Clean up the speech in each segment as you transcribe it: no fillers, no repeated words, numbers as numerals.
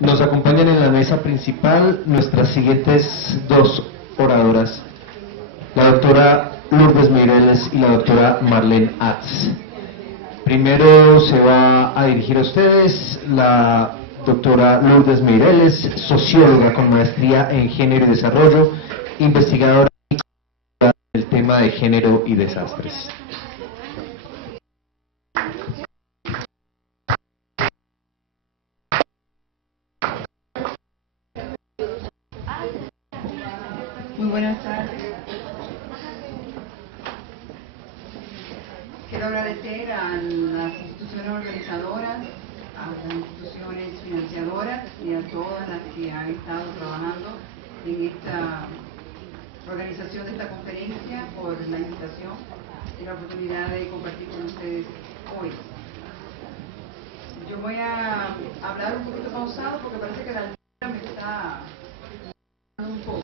Nos acompañan en la mesa principal nuestras siguientes dos oradoras, la doctora Lourdes Meyreles y la doctora Marlene Atz. Primero se va a dirigir a ustedes la doctora Lourdes Meyreles, socióloga con maestría en género y desarrollo, investigadora del tema de género y desastres. Muy buenas tardes. Quiero agradecer a las instituciones organizadoras, a las instituciones financiadoras y a todas las que han estado trabajando en esta organización de esta conferencia por la invitación y la oportunidad de compartir con ustedes hoy. Yo voy a hablar un poquito pausado porque parece que la altura me está dando un poco.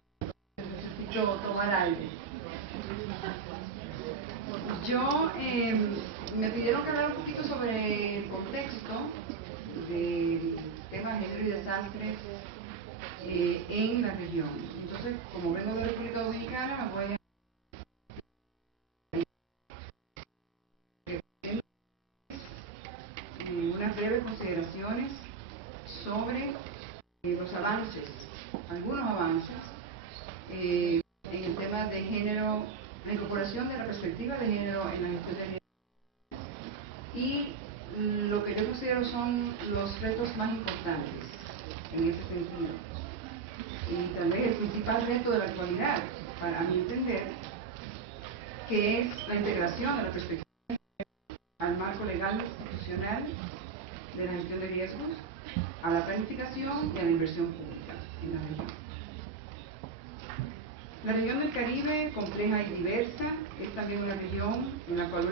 Necesito tomar aire. Me pidieron que hablara un poquito sobre el contexto del tema de género y desastres en la región. Entonces, como vengo de la República Dominicana, me voy a unas breves consideraciones sobre los avances, algunos avances en el tema de género, la incorporación de la perspectiva de género en la gestión de género y lo que yo considero son los retos más importantes en ese sentido. Y tal vez el principal reto de la actualidad, para mi entender, que es la integración de la perspectiva de género al marco legal institucional de la gestión de riesgos, a la planificación y a la inversión pública en la región. La región del Caribe, compleja y diversa, es también una región en la cual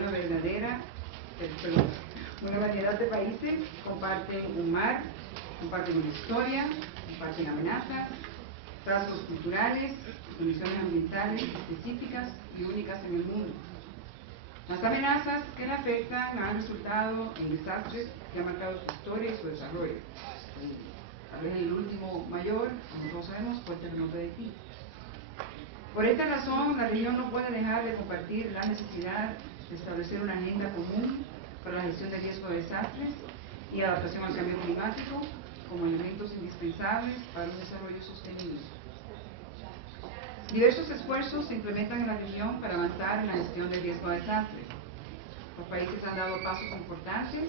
una variedad de países comparten un mar, comparten una historia, comparten amenazas, rasgos culturales, condiciones ambientales específicas y únicas en el mundo. Las amenazas que la afectan han resultado en desastres que han marcado su historia y su desarrollo. Tal vez el último mayor, como todos sabemos, fue el terremoto de Haití. Por esta razón, la región no puede dejar de compartir la necesidad de establecer una agenda común para la gestión de riesgo de desastres y adaptación al cambio climático como elementos indispensables para un desarrollo sostenible. Diversos esfuerzos se implementan en la región para avanzar en la gestión de riesgo de desastres. Los países han dado pasos importantes,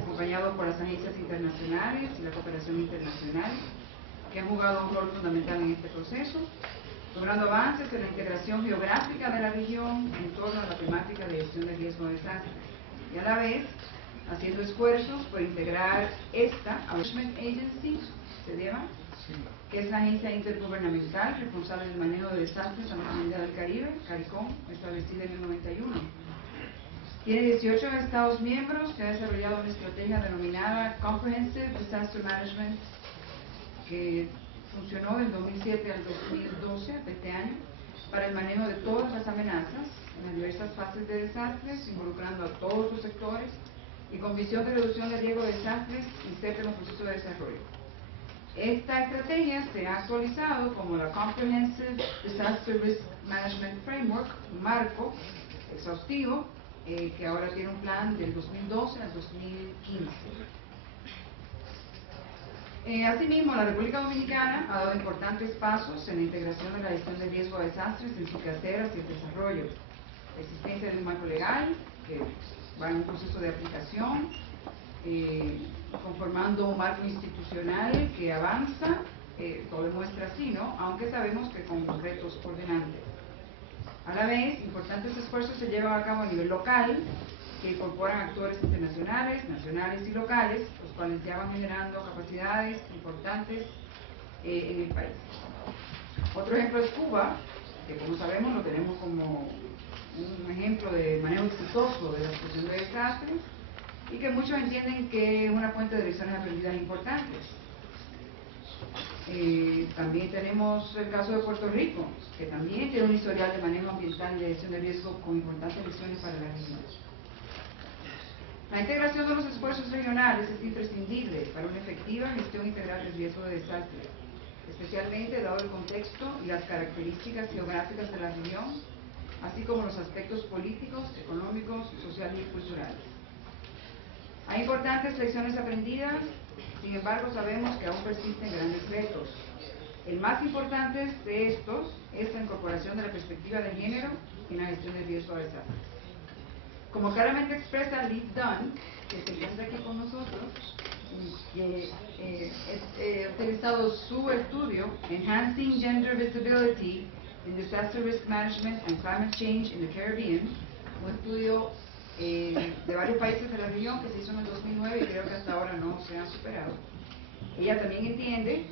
acompañados por las agencias internacionales y la cooperación internacional, que han jugado un rol fundamental en este proceso, logrando avances en la integración geográfica de la región en torno a la temática de gestión de riesgo de desastres, y a la vez haciendo esfuerzos por integrar esta Management Agency, se llama, que es la agencia intergubernamental responsable del manejo de desastres a la comunidad del Caribe, CARICOM, establecida en el 91. Tiene 18 estados miembros que ha desarrollado una estrategia denominada Comprehensive Disaster Management, que funcionó del 2007 al 2012, de este año, para el manejo de todas las amenazas en las diversas fases de desastres, involucrando a todos los sectores y con visión de reducción de riesgo de desastres inserta en los procesos de desarrollo. Esta estrategia se ha actualizado como la Comprehensive Disaster Risk Management Framework, un marco exhaustivo que ahora tiene un plan del 2012 al 2015. Asimismo, la República Dominicana ha dado importantes pasos en la integración de la gestión de riesgo de desastres en su quehacer hacia el desarrollo. La existencia de un marco legal que va en un proceso de aplicación, conformando un marco institucional que avanza, todo demuestra así, ¿no? Aunque sabemos que con retos por delante. A la vez, importantes esfuerzos se llevan a cabo a nivel local, que incorporan actores internacionales, nacionales y locales, los cuales ya van generando capacidades importantes en el país. Otro ejemplo es Cuba, que como sabemos lo tenemos como un ejemplo de manejo exitoso de la gestión de desastres y que muchos entienden que es una fuente de lecciones aprendidas importantes. También tenemos el caso de Puerto Rico, que también tiene un historial de manejo ambiental y de gestión de riesgo con importantes lecciones para la región. La integración de los esfuerzos regionales internacionales es imprescindible para una efectiva gestión integral del riesgo de desastre, especialmente dado el contexto y las características geográficas de la región, así como los aspectos políticos, económicos, sociales y culturales. Hay importantes lecciones aprendidas, sin embargo sabemos que aún persisten grandes retos. El más importante de estos es la incorporación de la perspectiva de género en la gestión del riesgo de desastre. Como claramente expresa Liz Dunn, que se encuentra aquí con nosotros, que ha utilizado su estudio Enhancing Gender Visibility in Disaster Risk Management and Climate Change in the Caribbean, un estudio de varios países de la región que se hizo en el 2009 y creo que hasta ahora no se ha superado. Ella también entiende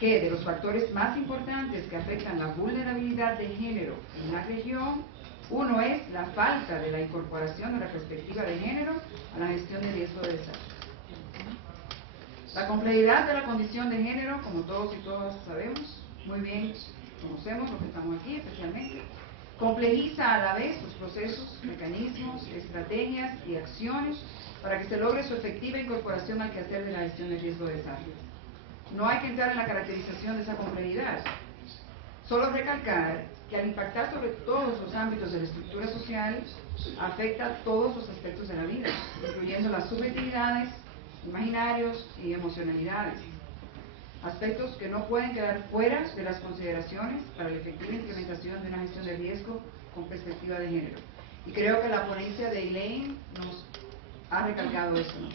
que de los factores más importantes que afectan la vulnerabilidad de género en la región, uno es la falta de la incorporación de la perspectiva de género a la gestión de riesgo de desastre. La complejidad de la condición de género, como todos y todas sabemos, muy bien conocemos los que estamos aquí especialmente, complejiza a la vez los procesos, mecanismos, estrategias y acciones para que se logre su efectiva incorporación al quehacer de la gestión de riesgo de desastre. No hay que entrar en la caracterización de esa complejidad, solo recalcar que al impactar sobre todos los ámbitos de la estructura social, afecta a todos los aspectos de la vida, incluyendo las subjetividades, imaginarios y emocionalidades, aspectos que no pueden quedar fuera de las consideraciones para la efectiva implementación de una gestión de riesgo con perspectiva de género. Y creo que la ponencia de Elaine nos ha recalcado eso, ¿no?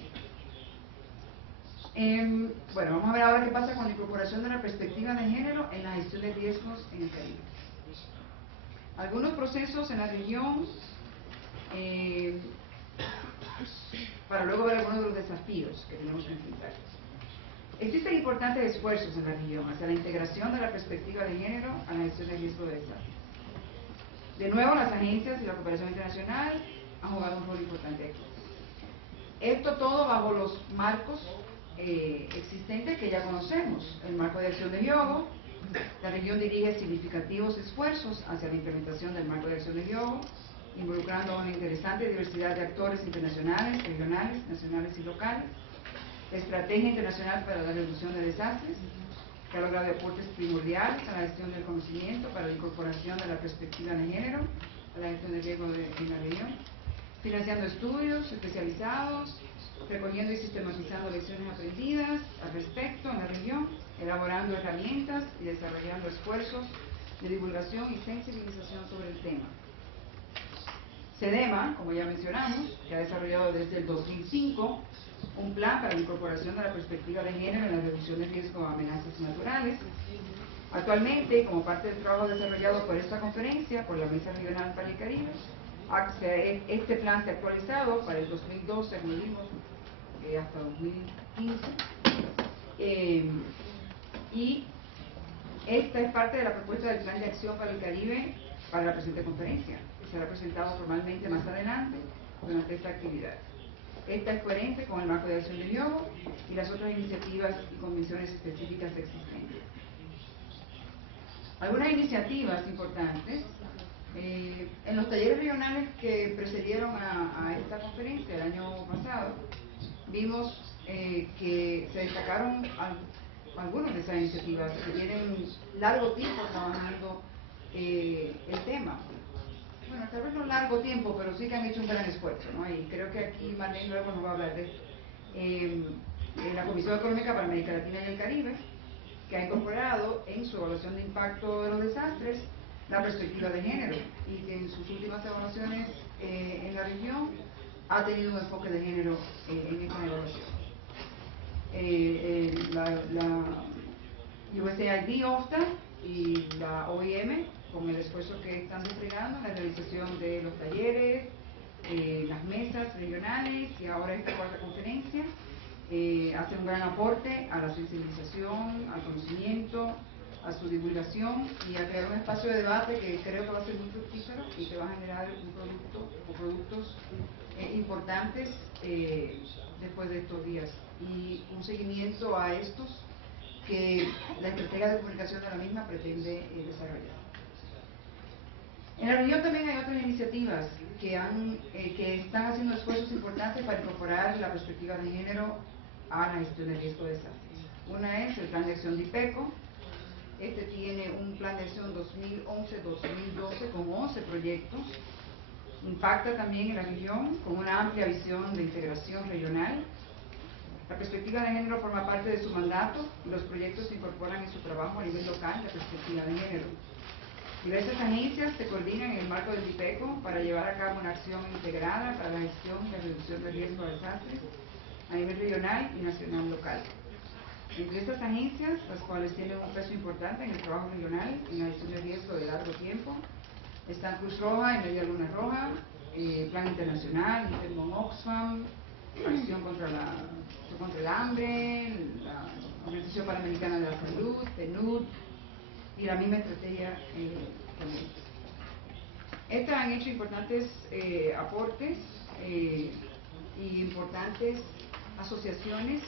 Bueno, vamos a ver ahora qué pasa con la incorporación de la perspectiva de género en la gestión de riesgos en el Caribe. Algunos procesos en la región, para luego ver algunos de los desafíos que tenemos que enfrentar. Existen importantes esfuerzos en la región hacia la integración de la perspectiva de género a la gestión de riesgo de desastre. De nuevo, las agencias y la cooperación internacional han jugado un rol importante aquí. Esto todo bajo los marcos existentes que ya conocemos. El marco de acción de Hyogo, la región dirige significativos esfuerzos hacia la implementación del marco de acción de Hyogo, involucrando a una interesante diversidad de actores internacionales, regionales, nacionales y locales. La Estrategia Internacional para la Reducción de Desastres, que ha logrado aportes primordiales a la gestión del conocimiento para la incorporación de la perspectiva de género a la gestión de riesgo en la región, financiando estudios especializados, recogiendo y sistematizando lecciones aprendidas al respecto en la región, elaborando herramientas y desarrollando esfuerzos de divulgación y sensibilización sobre el tema. CEDEMA, como ya mencionamos, que ha desarrollado desde el 2005 un plan para la incorporación de la perspectiva de género en la reducción de riesgo a amenazas naturales. Actualmente, como parte del trabajo desarrollado por esta conferencia, por la Mesa Regional para el Caribe, este plan se ha actualizado para el 2012, como dijimos, hasta 2015, y esta es parte de la propuesta del Plan de Acción para el Caribe para la presente conferencia, que será presentado formalmente más adelante durante esta actividad. Esta es coherente con el marco de acción de Hyogo y las otras iniciativas y convenciones específicas existentes. Algunas iniciativas importantes. En los talleres regionales que precedieron a esta conferencia el año pasado, vimos que se destacaron algunas de esas iniciativas que tienen largo tiempo trabajando el tema. Bueno, tal vez no largo tiempo, pero sí que han hecho un gran esfuerzo, ¿no? Y creo que aquí Marlene luego nos va a hablar de la Comisión Económica para América Latina y el Caribe, que ha incorporado en su evaluación de impacto de los desastres la perspectiva de género, y que en sus últimas evaluaciones en la región ha tenido un enfoque de género en esta evaluación. La USAID OFTA y la OIM, con el esfuerzo que están desplegando en la realización de los talleres, las mesas regionales y ahora esta cuarta conferencia, hace un gran aporte a la sensibilización, al conocimiento, a su divulgación y a crear un espacio de debate que creo que va a ser muy fructífero y que va a generar un producto o productos importantes después de estos días, y un seguimiento a estos que la estrategia de comunicación de la misma pretende desarrollar. En la región también hay otras iniciativas que están haciendo esfuerzos importantes para incorporar la perspectiva de género a la gestión de riesgo de desastres. Una es el Plan de Acción de IPECO. Este tiene un plan de acción 2011-2012 con 11 proyectos. Impacta también en la región con una amplia visión de integración regional. La perspectiva de género forma parte de su mandato y los proyectos se incorporan en su trabajo a nivel local la perspectiva de género. Diversas agencias se coordinan en el marco del IPECO para llevar a cabo una acción integrada para la gestión y la reducción del riesgo de desastres a nivel regional y nacional local. Entre estas agencias, las cuales tienen un peso importante en el trabajo regional y en la gestión de riesgo de largo tiempo, están Cruz Roja y Media Luna Roja, Plan Internacional, Intermon Oxfam, Acción contra el Hambre, la Organización Panamericana de la Salud, PNUD, y la misma estrategia también. Estas han hecho importantes aportes y importantes asociaciones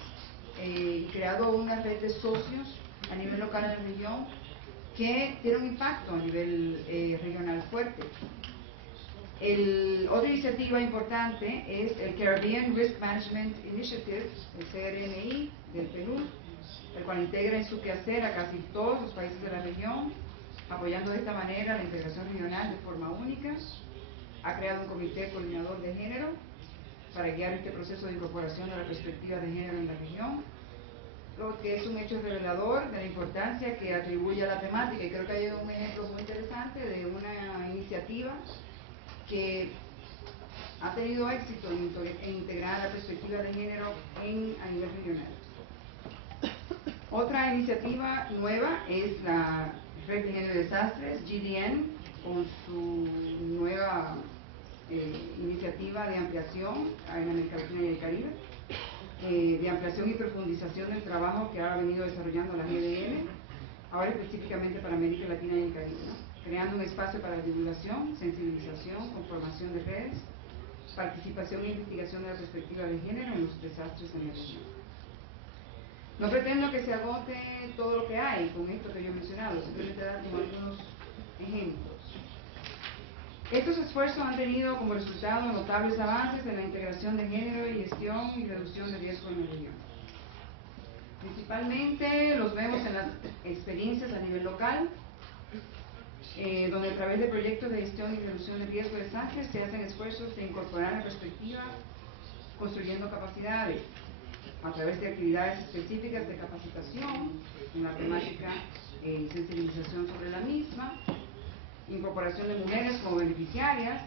y creado una red de socios a nivel local en la región que tiene un impacto a nivel regional fuerte. Otra iniciativa importante es el Caribbean Risk Management Initiative, el CRMI del Perú, el cual integra en su quehacer a casi todos los países de la región, apoyando de esta manera la integración regional de forma única. Ha creado un comité coordinador de género para guiar este proceso de incorporación de la perspectiva de género en la región, lo que es un hecho revelador de la importancia que atribuye a la temática, y creo que hay un ejemplo muy interesante de una iniciativa que ha tenido éxito en integrar la perspectiva de género a nivel regional. Otra iniciativa nueva es la Red de Género de Desastres, GDN, con su nueva iniciativa de ampliación en América Latina y el Caribe, de ampliación y profundización del trabajo que ha venido desarrollando la GDN, ahora específicamente para América Latina y el Caribe, ¿no? Creando un espacio para divulgación, sensibilización, conformación de redes, participación e investigación de la perspectiva de género en los desastres en la región. No pretendo que se agote todo lo que hay con esto que yo he mencionado, simplemente dar como algunos ejemplos. Estos esfuerzos han tenido como resultado notables avances en la integración de género y gestión y reducción de riesgo en la región. Principalmente los vemos en las experiencias a nivel local, donde a través de proyectos de gestión y reducción de riesgo de desastres se hacen esfuerzos de incorporar la perspectiva construyendo capacidades, a través de actividades específicas de capacitación en la temática y sensibilización sobre la misma, incorporación de mujeres como beneficiarias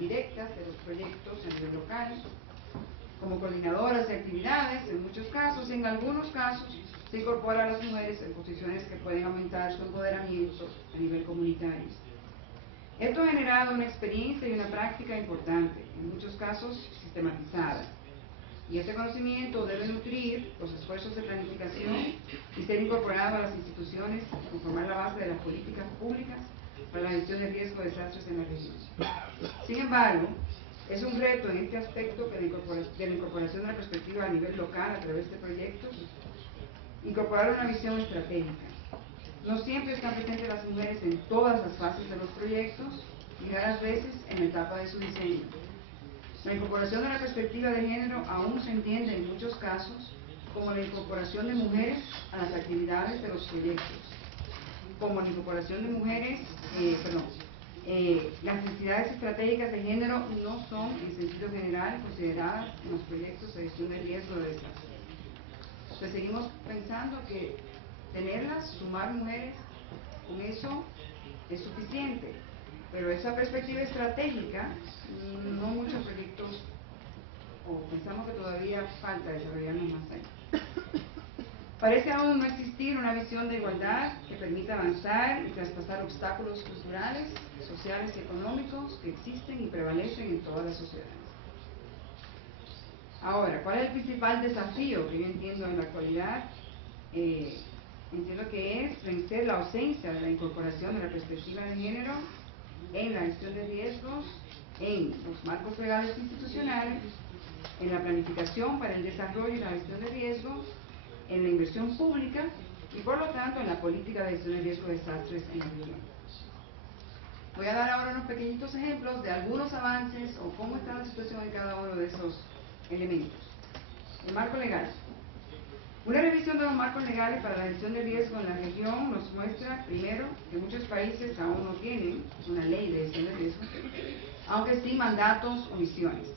directas de los proyectos a nivel local, como coordinadoras de actividades en muchos casos, y en algunos casos se incorpora a las mujeres en posiciones que pueden aumentar su empoderamiento a nivel comunitario. Esto ha generado una experiencia y una práctica importante, en muchos casos sistematizada. Y este conocimiento debe nutrir los esfuerzos de planificación y ser incorporado a las instituciones y conformar la base de las políticas públicas para la gestión de riesgo de desastres en la región. Sin embargo, es un reto en este aspecto que de la incorporación de la perspectiva a nivel local a través de proyectos, incorporar una visión estratégica. No siempre están presentes las mujeres en todas las fases de los proyectos y raras veces en la etapa de su diseño. La incorporación de la perspectiva de género aún se entiende en muchos casos como la incorporación de mujeres a las actividades de los proyectos, como la incorporación de mujeres, las necesidades estratégicas de género no son en sentido general consideradas en los proyectos de gestión de riesgo de desastre. Entonces seguimos pensando que tenerlas, sumar mujeres, con eso es suficiente. Pero esa perspectiva estratégica, no muchos proyectos, o pensamos que todavía falta desarrollarnos más allá. Parece aún no existir una visión de igualdad que permita avanzar y traspasar obstáculos culturales, sociales y económicos que existen y prevalecen en todas las sociedades. Ahora, ¿cuál es el principal desafío que yo entiendo en la actualidad? Entiendo que es vencer la ausencia de la incorporación de la perspectiva de género en la gestión de riesgos, en los marcos legales institucionales, en la planificación para el desarrollo y la gestión de riesgos, en la inversión pública y por lo tanto en la política de gestión de riesgo de desastres en la región. Voy a dar ahora unos pequeñitos ejemplos de algunos avances o cómo está la situación en cada uno de esos elementos. El marco legal. Una revisión de los marcos legales para la gestión de riesgo en la región nos muestra, primero, que muchos países aún no tienen una ley de gestión de riesgo, aunque sí mandatos o misiones.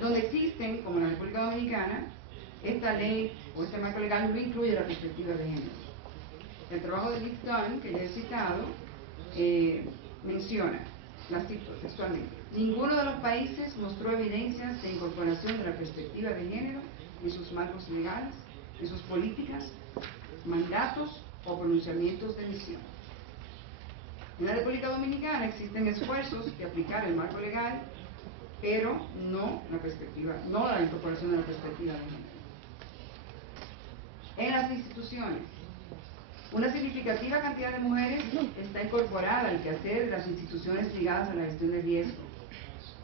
Donde existen, como en la República Dominicana, esta ley o este marco legal no incluye la perspectiva de género. El trabajo de Liz Dunn, que ya he citado, menciona, la cito textualmente: ninguno de los países mostró evidencias de incorporación de la perspectiva de género en sus marcos legales, en sus políticas, mandatos o pronunciamientos de misión. En la República Dominicana existen esfuerzos de aplicar el marco legal, pero no la incorporación de la perspectiva de género. En las instituciones, una significativa cantidad de mujeres está incorporada al quehacer de las instituciones ligadas a la gestión de riesgo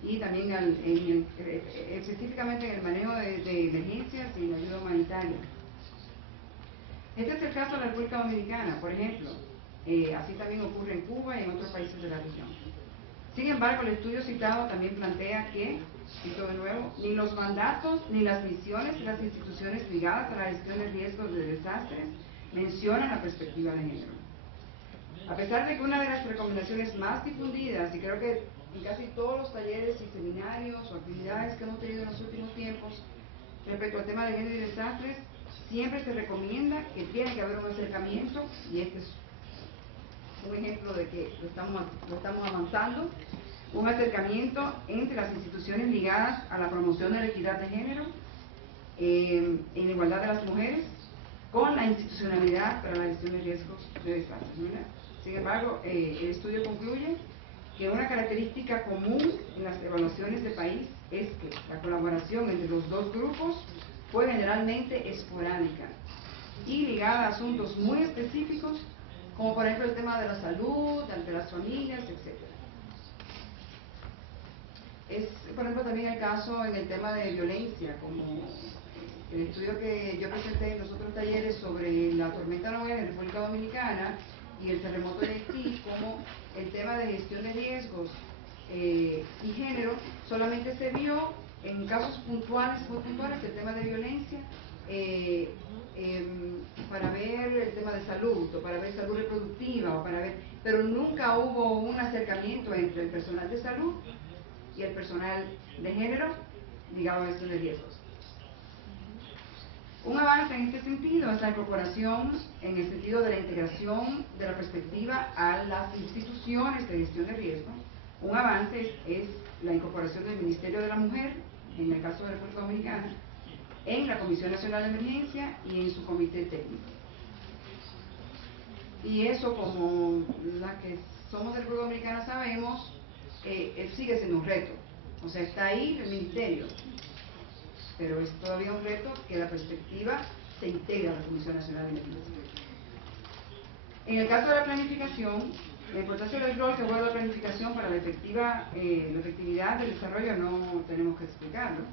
y también específicamente en el manejo de emergencias y la ayuda humanitaria. Este es el caso de la República Dominicana, por ejemplo. Así también ocurre en Cuba y en otros países de la región. Sin embargo, el estudio citado también plantea que, cito de nuevo, ni los mandatos ni las misiones de las instituciones ligadas a la gestión de riesgos de desastres mencionan la perspectiva de género. A pesar de que una de las recomendaciones más difundidas, y creo que en casi todos los talleres y seminarios o actividades que hemos tenido en los últimos tiempos respecto al tema de género y desastres, siempre se recomienda que tiene que haber un acercamiento, y este es un ejemplo de que lo estamos avanzando, un acercamiento entre las instituciones ligadas a la promoción de la equidad de género, en la igualdad de las mujeres, con la institucionalidad para la gestión de riesgos de desastres, ¿verdad? Sin embargo, el estudio concluye que una característica común en las evaluaciones de país es que la colaboración entre los dos grupos fue generalmente esporádica y ligada a asuntos muy específicos, como por ejemplo el tema de la salud, ante las familias, etc. Es, por ejemplo, también el caso en el tema de violencia, como el estudio que yo presenté en los otros talleres sobre la tormenta Noel en República Dominicana y el terremoto de Haití, como el tema de gestión de riesgos y género solamente se vio en casos puntuales, muy puntuales, el tema de violencia, para ver el tema de salud, o para ver salud reproductiva, pero nunca hubo un acercamiento entre el personal de salud y el personal de género ligado a gestión de riesgos. Un avance en este sentido es la incorporación, en el sentido de la integración de la perspectiva a las instituciones de gestión de riesgo. Un avance es la incorporación del Ministerio de la Mujer, en el caso de la República Dominicana, en la Comisión Nacional de Emergencia y en su comité técnico. Y eso, como la que somos de República Dominicana sabemos, sigue siendo un reto. O sea, está ahí el ministerio, pero es todavía un reto que la perspectiva se integra a la Comisión Nacional de Emergencia. En el caso de la planificación, la importancia del rol que juega la planificación para la efectividad del desarrollo no tenemos que explicarlo.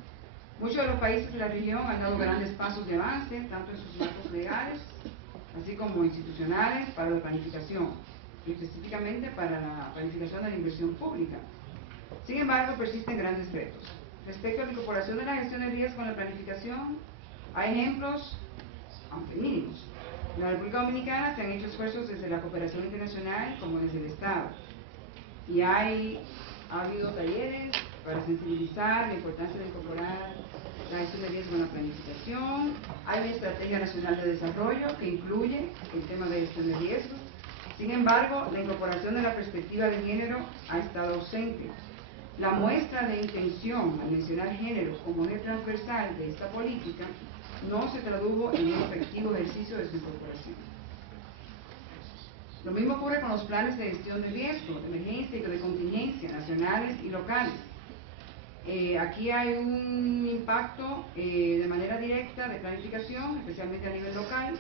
Muchos de los países de la región han dado grandes pasos de avance, tanto en sus marcos legales, así como institucionales, para la planificación, y específicamente para la planificación de la inversión pública. Sin embargo, persisten grandes retos. Respecto a la incorporación de la gestión de riesgo en la planificación, hay ejemplos, aunque mínimos. En la República Dominicana se han hecho esfuerzos desde la cooperación internacional como desde el Estado. Y ha habido talleres para sensibilizar la importancia de incorporar la gestión de riesgo en la planificación. Hay una estrategia nacional de desarrollo que incluye el tema de gestión de riesgo. Sin embargo, la incorporación de la perspectiva de género ha estado ausente. La muestra de intención al mencionar género como eje transversal de esta política no se tradujo en un efectivo ejercicio de su incorporación. Lo mismo ocurre con los planes de gestión de riesgo, de emergencia y de contingencia, nacionales y locales. Aquí hay un impacto de manera directa de planificación, especialmente a nivel local.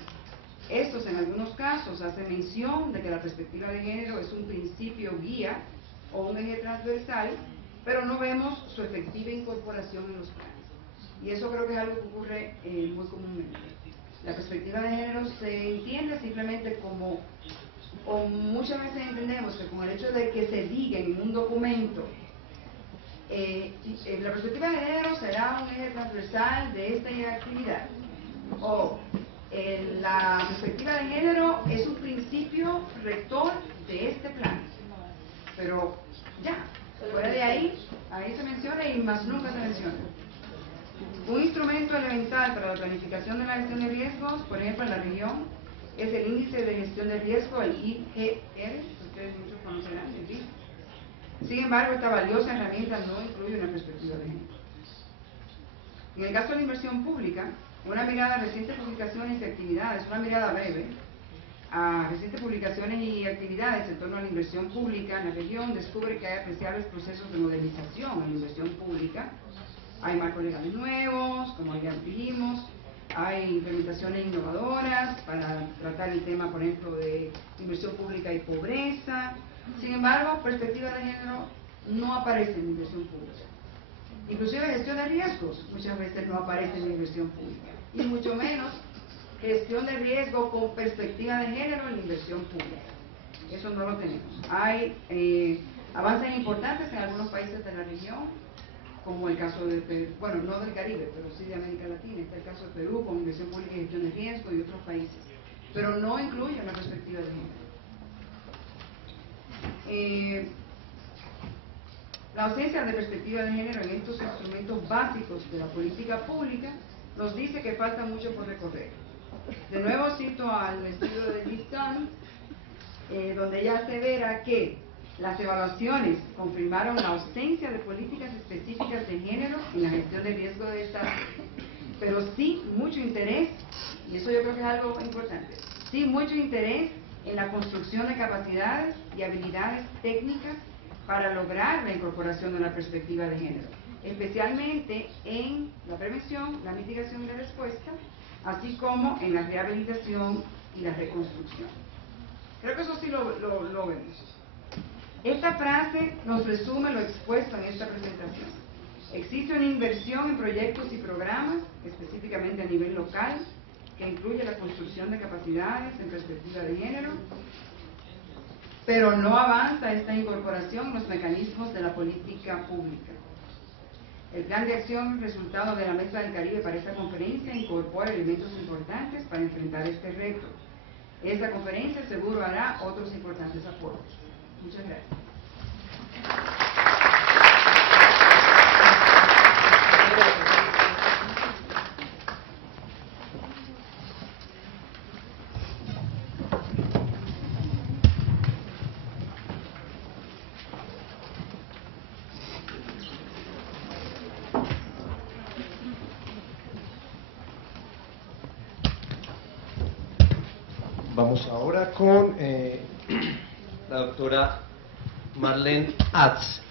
Estos, en algunos casos, hacen mención de que la perspectiva de género es un principio guía o un eje transversal, pero no vemos su efectiva incorporación en los planes. Y eso creo que es algo que ocurre muy comúnmente. La perspectiva de género se entiende simplemente como o muchas veces entendemos que con el hecho de que se diga en un documento, la perspectiva de género será un eje transversal de esta actividad, o la perspectiva de género es un principio rector de este plan, pero ya, fuera de ahí se menciona y más nunca se menciona. Un instrumento elemental para la planificación de la gestión de riesgos, por ejemplo en la región, es el índice de gestión de riesgo, el IGR, ustedes muchos conocerán, el RIS. Sin embargo, esta valiosa herramienta no incluye una perspectiva de género. En el caso de la inversión pública, una mirada a recientes publicaciones y actividades, una mirada breve a recientes publicaciones y actividades en torno a la inversión pública en la región, descubre que hay apreciables procesos de modernización en la inversión pública. Hay marcos legales nuevos, como ya dijimos, hay implementaciones innovadoras para tratar el tema, por ejemplo, de inversión pública y pobreza. Sin embargo, perspectiva de género no aparece en la inversión pública. Inclusive gestión de riesgos muchas veces no aparece en la inversión pública, y mucho menos gestión de riesgo con perspectiva de género en la inversión pública. Eso no lo tenemos. Hay avances importantes en algunos países de la región, como el caso de Perú, bueno, no del Caribe, pero sí de América Latina. Está el caso de Perú con inversión pública y gestión de riesgo, y otros países, pero no incluye una perspectiva de género. La ausencia de perspectiva de género en estos instrumentos básicos de la política pública nos dice que falta mucho por recorrer. De nuevo cito al estudio de Liston, donde ya se verá que las evaluaciones confirmaron la ausencia de políticas específicas de género en la gestión de riesgo de desastre, pero sí mucho interés, y eso yo creo que es algo importante, sí mucho interés en la construcción de capacidades y habilidades técnicas para lograr la incorporación de una perspectiva de género, especialmente en la prevención, la mitigación y la respuesta, así como en la rehabilitación y la reconstrucción. Creo que eso sí lo vemos. Esta frase nos resume lo expuesto en esta presentación. Existe una inversión en proyectos y programas, específicamente a nivel local, que incluye la construcción de capacidades en perspectiva de género, pero no avanza esta incorporación en los mecanismos de la política pública. El plan de acción resultado de la Mesa del Caribe para esta conferencia incorpora elementos importantes para enfrentar este reto. Esta conferencia seguro hará otros importantes aportes. Muchas gracias. Vamos ahora con la doctora Marlene Atz.